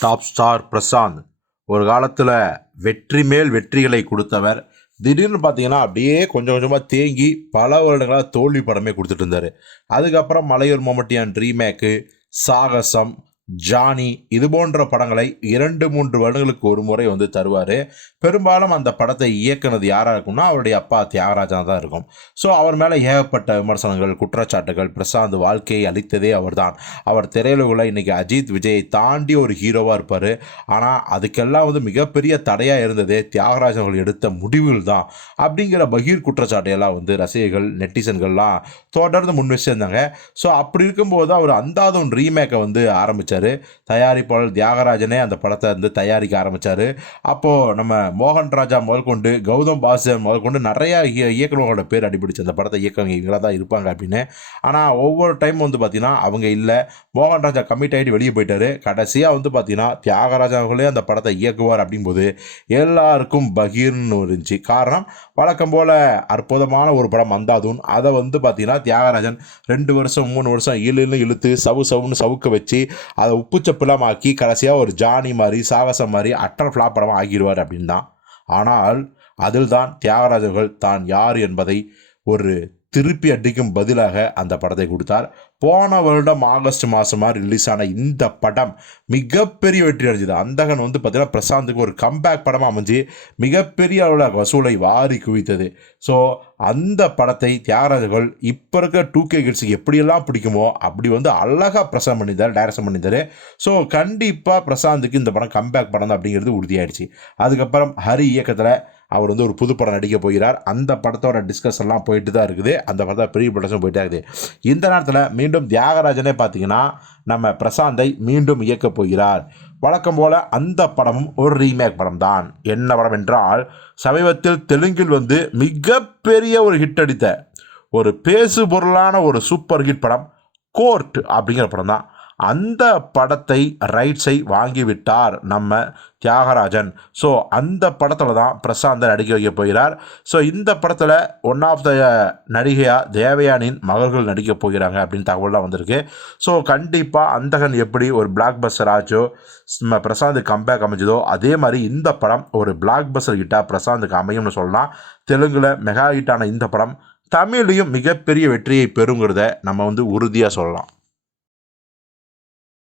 Top star Prashanth. ஒரு காலத்தில் வெற்றி மேல் வெற்றிகளை கொடுத்தவர். திடீர்னு பார்த்தீங்கன்னா அப்படியே கொஞ்சம் கொஞ்சமாக தேங்கி பல வருடங்களாக தோல்வி படமே கொடுத்துட்டு இருந்தார். அதுக்கப்புறம் மலையூர் மொமட்டியான் ரீமேக்கு சாகசம் ஜானி இது போன்ற படங்களை இரண்டு மூன்று வருடங்களுக்கு ஒரு முறை வந்து தருவார். பெரும்பாலும் அந்த படத்தை இயக்குனது யாராக இருக்கும்னா அவருடைய அப்பா தியாகராஜா தான் இருக்கும். ஸோ அவர் மேலே ஏகப்பட்ட விமர்சனங்கள் குற்றச்சாட்டுகள் பிரசாந்த் வாழ்க்கையை அளித்ததே அவர் தான் அவர் திரையுலகில் இன்றைக்கி அஜித் விஜயை தாண்டி ஒரு ஹீரோவாக இருப்பார். ஆனால் அதுக்கெல்லாம் வந்து மிகப்பெரிய தடையாக இருந்ததே தியாகராஜன் அவர்கள் எடுத்த முடிவுகள் தான். அப்படிங்கிற பகீர் குற்றச்சாட்டையெல்லாம் வந்து ரசிகர்கள் நெட்டிசன்கள்லாம் தொடர்ந்து முன் வச்சுருந்தாங்க. ஸோ அப்படி இருக்கும்போது அவர் அந்தாதம் ரீமேக்கை வந்து ஆரம்பித்தார் தயாரிப்பாளர் தியாகராஜனே அந்த படத்தை வந்து தயாரிக்க ஆரம்பித்தார் அப்போது நம்ம மோகன் ராஜா முதற்கொண்டு கௌதம் பாசன் முதல்கொண்டு நிறையா இய இயக்குநர்களோட பேர் அடிபிடிச்சு அந்த படத்தை இயக்கவங்க இவங்களாக தான் இருப்பாங்க அப்படின்னு. ஆனால் ஒவ்வொரு டைம் வந்து பார்த்திங்கன்னா அவங்க இல்லை. மோகன் ராஜா கமிட் ஆகிட்டு வெளியே போயிட்டாரு. கடைசியாக வந்து பார்த்திங்கன்னா தியாகராஜா அவர்களே அந்த படத்தை இயக்குவார் அப்படிங்கும்போது எல்லாருக்கும் பகீர்னு இருந்துச்சு. காரணம் வழக்கம் போல் அற்புதமான ஒரு படம் அந்தாதுன். அதை வந்து பார்த்திங்கன்னா தியாகராஜன் ரெண்டு வருஷம் மூணு வருஷம் இழுன்னு இழுத்து சவு சவுன்னு சவுக்க வச்சு அதை உப்புச்சப்புலாம் ஆக்கி கடைசியாக ஒரு ஜானி மாதிரி சாகசம் மாதிரி அட்டர் ஃப்ளாப் படமாக ஆகிடுவார் அப்படின்னு தான் ஆனால் அதில் தான் தியாகராஜர்கள் தான் யார் என்பதை ஒரு திருப்பி அடிக்கும் பதிலாக அந்த படத்தை கொடுத்தார். போன வருடம் ஆகஸ்ட் மாதமாக ரிலீஸ் ஆன இந்த படம் மிகப்பெரிய வெற்றி அடைஞ்சது. அந்தகன் வந்து பார்த்தீங்கன்னா பிரசாந்துக்கு ஒரு கம்பேக் படமாக அமைஞ்சு மிகப்பெரிய அளவில் வசூலை வாரி குவித்தது. ஸோ அந்த படத்தை தியாகராஜர்கள் இப்போ இருக்க டூ கே கிட்ஸுக்கு எப்படியெல்லாம் பிடிக்குமோ அப்படி வந்து அழகாக பிரசன்ட் பண்ணியிருந்தார் டைரக்ஷன் பண்ணியிருந்தார். ஸோ கண்டிப்பாக பிரசாந்துக்கு இந்த படம் கம்பேக் படம் தான் அப்படிங்கிறது உறுதியாயிடுச்சு. அதுக்கப்புறம் ஹரி இயக்கத்தில் அவர் வந்து ஒரு புது படம் நடிக்க போகிறார். அந்த படத்தோட டிஸ்கஸ் எல்லாம் போயிட்டு தான் இருக்குது. அந்த படத்தை பெரிய ப்ரொடக்ஷன் போயிட்டே இருக்குது. இந்த நேரத்தில் மீண்டும் தியாகராஜனே பார்த்தீங்கன்னா நம்ம பிரசாந்தை மீண்டும் இயக்கப் போகிறார். வழக்கம் போல் அந்த படமும் ஒரு ரீமேக் படம் தான் என்ன படம் என்றால் சமீபத்தில் தெலுங்கில் வந்து மிகப்பெரிய ஒரு ஹிட் அடித்த ஒரு பேசு பொருளான ஒரு சூப்பர் ஹிட் படம் கோர்ட் அப்படிங்கிற படம் தான் அந்த படத்தை ரைட்ஸை வாங்கிவிட்டார் நம்ம தியாகராஜன். ஸோ அந்த படத்தில் தான் பிரசாந்தை நடிக்க வைக்க போகிறார். ஸோ இந்த படத்தில் ஒன் ஆஃப் த uh, நடிகையாக தேவயானின் மகள்கள் நடிக்க போகிறாங்க அப்படின்னு தகவலாம் வந்திருக்கு. ஸோ கண்டிப்பாக அந்தகன் எப்படி ஒரு பிளாக் பஸ்டர் ஆச்சோ நம்ம பிரசாந்த் கம்பேக் அமைஞ்சதோ அதே மாதிரி இந்த படம் ஒரு பிளாக் பஸ்டர் ஹிட்டாக பிரசாந்துக்கு அமையும்னு சொல்லலாம். தெலுங்கில் மெகா ஹிட்டான இந்த படம் தமிழ்லையும் மிகப்பெரிய வெற்றியை பெறுங்கிறத நம்ம வந்து உறுதியாக சொல்லலாம்.